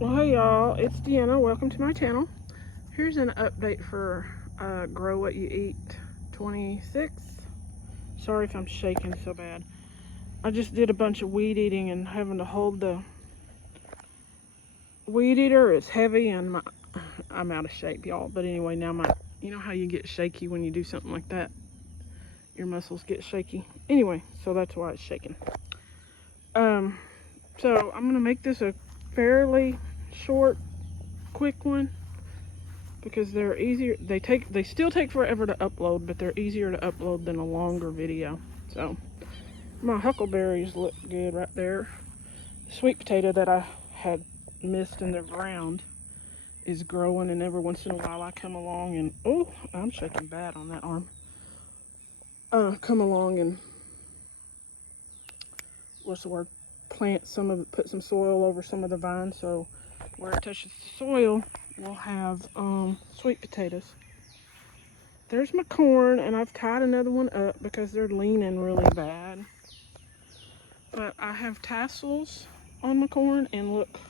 Well, hey y'all, it's Deanna. Welcome to my channel. Here's an update for Grow What You Eat 26. Sorry if I'm shaking so bad. I just did a bunch of weed eating and having to hold the weed eater. It's heavy and I'm out of shape, y'all. But anyway, now you know how you get shaky when you do something like that? Your muscles get shaky. Anyway, so that's why it's shaking. So I'm gonna make this a fairly short, quick one, because they're easier. They still take forever to upload, but they're easier to upload than a longer video. So my huckleberries look good right there. The sweet potato that I had missed in the ground is growing, and every once in a while I come along and I'm shaking bad on that arm. Come along and what's the word? Plant some of it, put some soil over some of the vines, so where it touches the soil, we'll have sweet potatoes. There's my corn, and I've tied another one up because they're leaning really bad. But I have tassels on my corn, and look,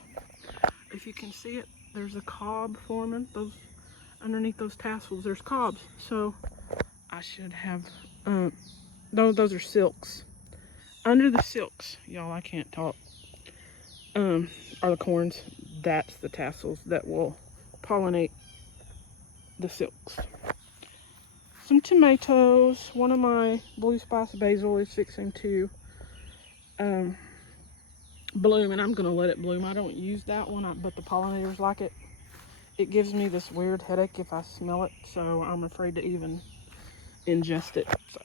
if you can see it, there's a cob forming. Underneath those tassels, there's cobs. So I should have, those are silks. Under the silks, y'all, I can't talk, are the corns. That's the tassels that will pollinate the silks. Some tomatoes. One of my blue spice basil is fixing to bloom, and I'm gonna let it bloom. I don't use that one, but the pollinators like it. It gives me this weird headache if I smell it, so I'm afraid to even ingest it. So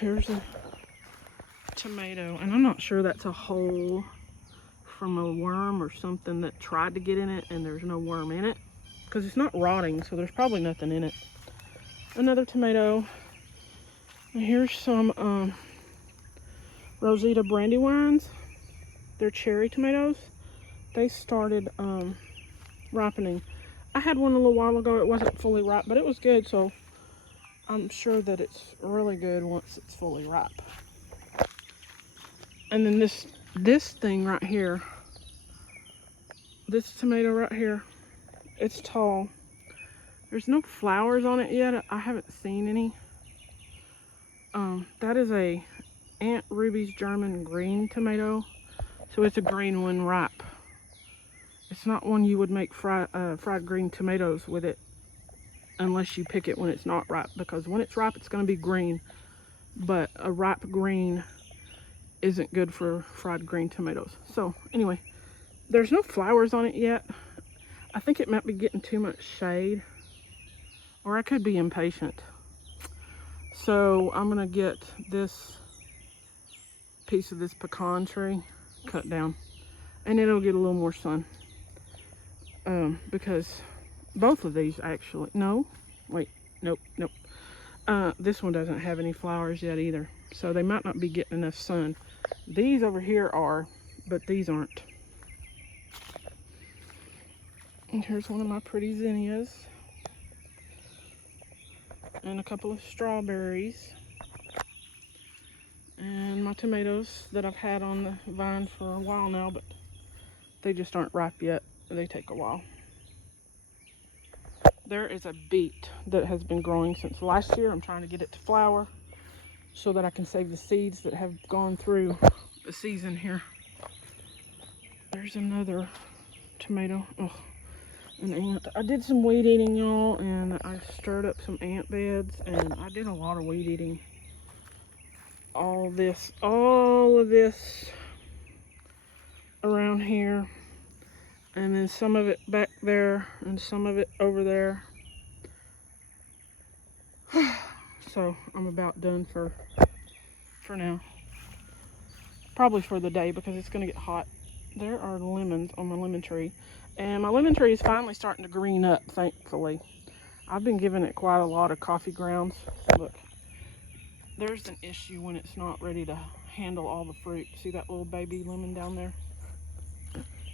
here's a tomato, and I'm not sure that's a hole from a worm or something that tried to get in it, and there's no worm in it because it's not rotting, so there's probably nothing in it. Another tomato. And here's some Rosita Brandywines. They're cherry tomatoes. They started ripening. I had one a little while ago. It wasn't fully ripe, but it was good, so I'm sure that it's really good once it's fully ripe. And then this thing right here, this tomato right here, it's tall. There's no flowers on it yet. I haven't seen any. That is a Aunt Ruby's German green tomato. So it's a green one ripe. It's not one you would make fried green tomatoes with it unless you pick it when it's not ripe, because when it's ripe it's going to be green, but a ripe green isn't good for fried green tomatoes. So anyway, there's no flowers on it yet. I think it might be getting too much shade, or I could be impatient. So I'm going to get this piece of this pecan tree cut down, and it'll get a little more sun, because both of these actually, nope, this one doesn't have any flowers yet either, so they might not be getting enough sun. These over here are, but these aren't. And here's one of my pretty zinnias, and a couple of strawberries, and my tomatoes that I've had on the vine for a while now, but they just aren't ripe yet. They take a while. There is a beet that has been growing since last year. I'm trying to get it to flower so that I can save the seeds that have gone through the season here. There's another tomato. Oh, an ant. I did some weed eating, y'all, and I stirred up some ant beds, and I did a lot of weed eating. All of this around here, and then some of it back there, and some of it over there. So I'm about done for now. Probably for the day, because it's going to get hot. There are lemons on my lemon tree, and my lemon tree is finally starting to green up, thankfully. I've been giving it quite a lot of coffee grounds. Look, there's an issue when it's not ready to handle all the fruit. See that little baby lemon down there?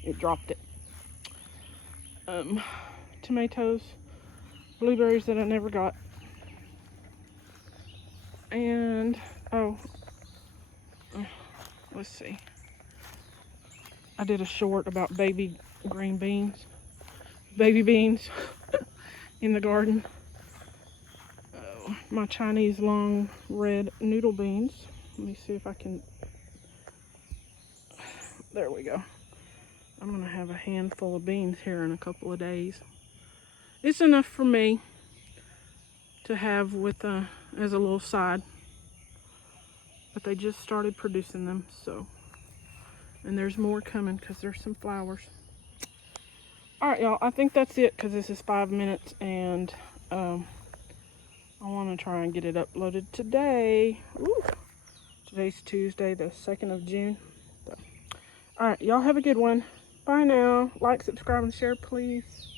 It dropped it. Tomatoes, blueberries that I never got, and let's see. I did a short about baby green beans, baby beans in the garden. My Chinese long red noodle beans. Let me see if I can, there we go. I'm gonna have a handful of beans here in a couple of days. It's enough for me to have with as a little side. But they just started producing them, so. And there's more coming because there's some flowers. Alright, y'all, I think that's it because this is 5 minutes and I want to try and get it uploaded today. Ooh. Today's Tuesday, the 2nd of June. So. Alright, y'all have a good one. Bye now. Like, subscribe, and share, please.